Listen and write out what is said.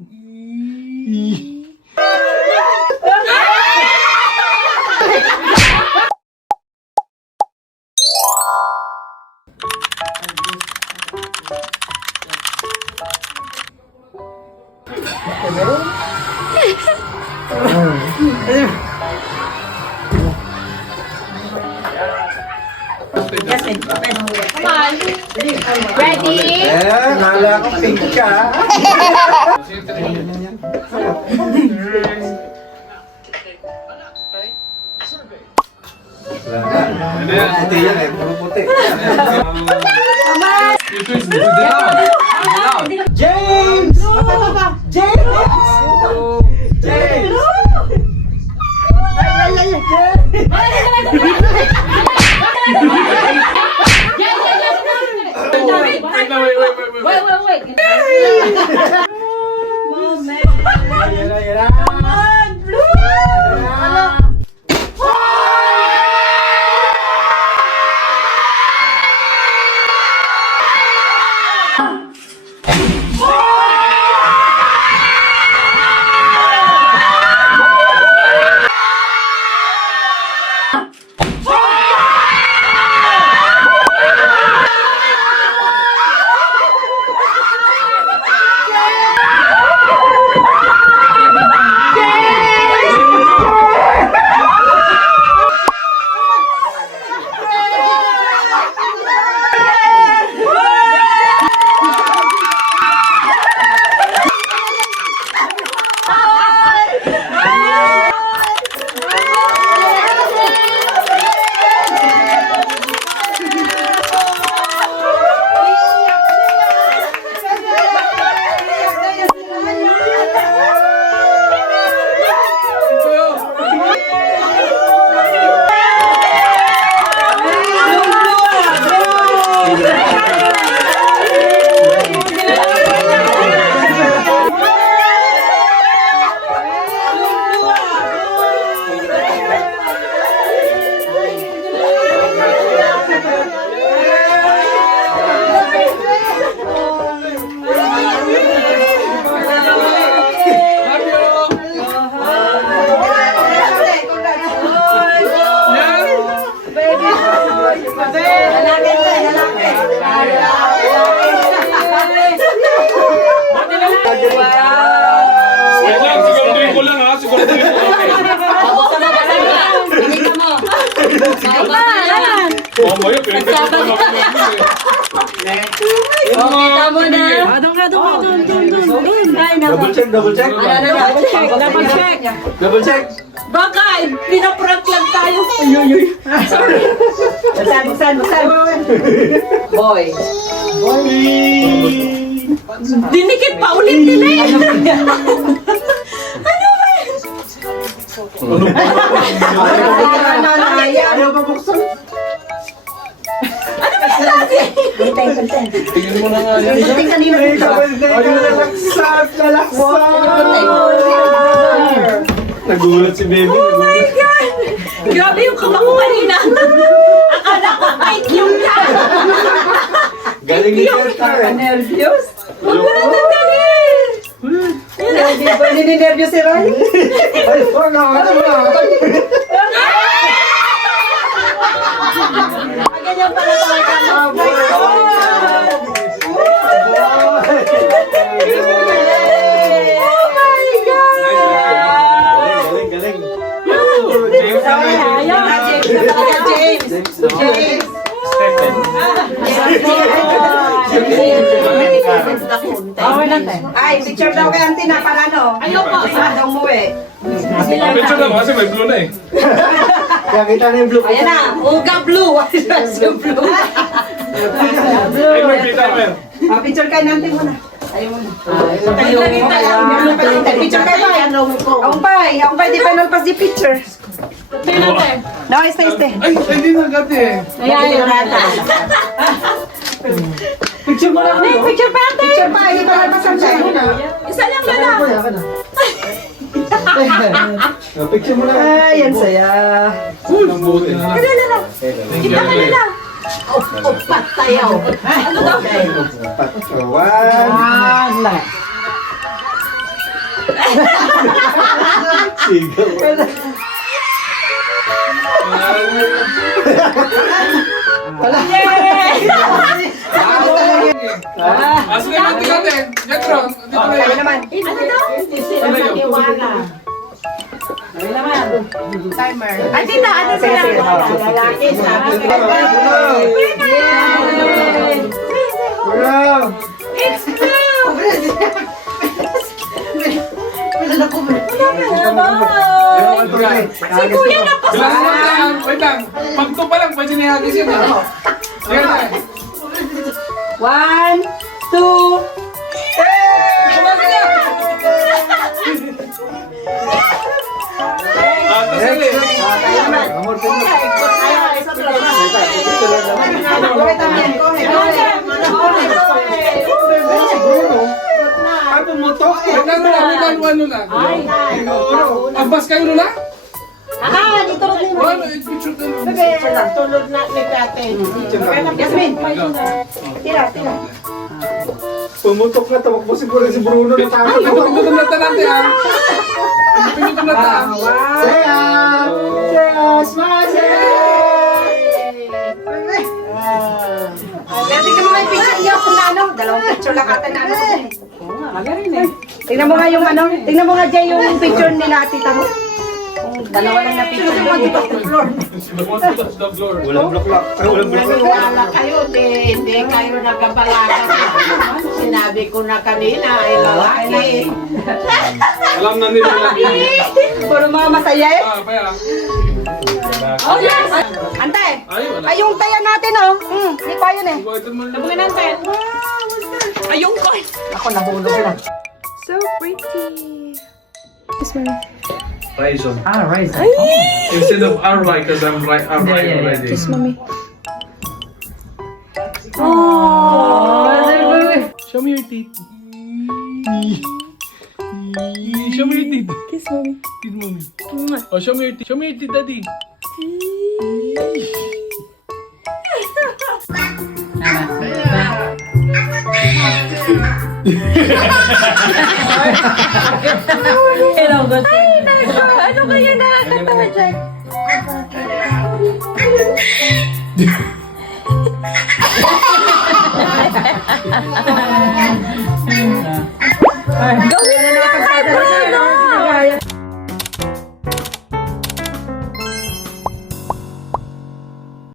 Come on. Ready? Nala ko pink ka. Puti yan eh, puro puti. James! James! Kita mo na. Double check. Double check. Double check. Baka, pinaprank lang tayo. Sorry. Buksan. Boy. Dinikit pa ulit nila eh. Ayaw pa buksan. Tingnan mo na nga yan. Nagulat si baby. Oh my God! Grabe yung kaba ko kanina. Akala ko IQ yan. Galing ni Karen. Nervyos? Huwag mo na tanggalin. Nininervyos si Ray. Ay, wag na. Ganyan pala talaga. Oh my God! Galing. James. Ay, picture daw kay Auntie na para ano? Ayoko. Saan daw umuwi? Picture lang kasi may blue na eh. Kaya kita na yung blue. Ayan na. Uga blue. Yung blue. Ay, may pita men. Picture kay Auntie muna. Ayun muna. Picture kayo ba? Ang pay, di pa nalpas di picture. No, este. Ay, hindi na gati eh. Ayan. Picture mo lang. Picture pa ate. Picture pa, hindi pa nalpas ang siya. Isa lang gala. Picture mo na. Ay, yan saya. Ang buti na. Kita ka nila. Patayaw. Ano daw? One. Sigaw. Yay! Sige, ate. Dito na Kaya yun. naman. Ano daw? Timer. Ay, tita, ano Sige, sila? sige. Lalaki, sabi ko. Wala. It's blue! Si Kuya na pa Bilang mo lang. Wait lang. Pagto pa lang, pwede nihagis yun. Sige, ate. 1, 2, Tasali. Amor, tingnan. Ay, pumutok. Wait lang, ano lang. Abbas kayo nula? dito rin mo. Ano, picture ka nun. tulog na ni Kate. Yasmin, tira. Pumutok na, tamakbo siguro si Bruno. Natakot ako. Pinutom na tanate, ha? Pinutom na ta. Sayang! Sayang! Smile! Tingnan mo nga yung picture niyo kung ano. Dalawang picture lang ata na ano. Tingnan mo nga yung ano. Tingnan mo nga dyan yung picture nila, tita mo. Dalawa lang na picture. The one to touch the floor. Walang block-lock. Ay, walang block-lock. Wala kayo, hindi kayo nagkabalagan. Sinabi ko na kanina ay lalaki. Alam na nila lang. Puro mga masaya eh. Kaya. Oh, yes! Ante, Ay, wala. ay yung taya natin oh. Hindi pa yun eh. Ito mo lang. Nabungan natin. Ayun ko. Ako nahulog na. So pretty. Raisin. Right. Instead of RY, because I'm right already. Mommy. Show me your teeth. Show me your teeth. Kiss mommy. Teeth, mommy. Oh, show me your teeth. Show me your teeth, daddy. Ano kaya nakakatawa dyan? Gawin na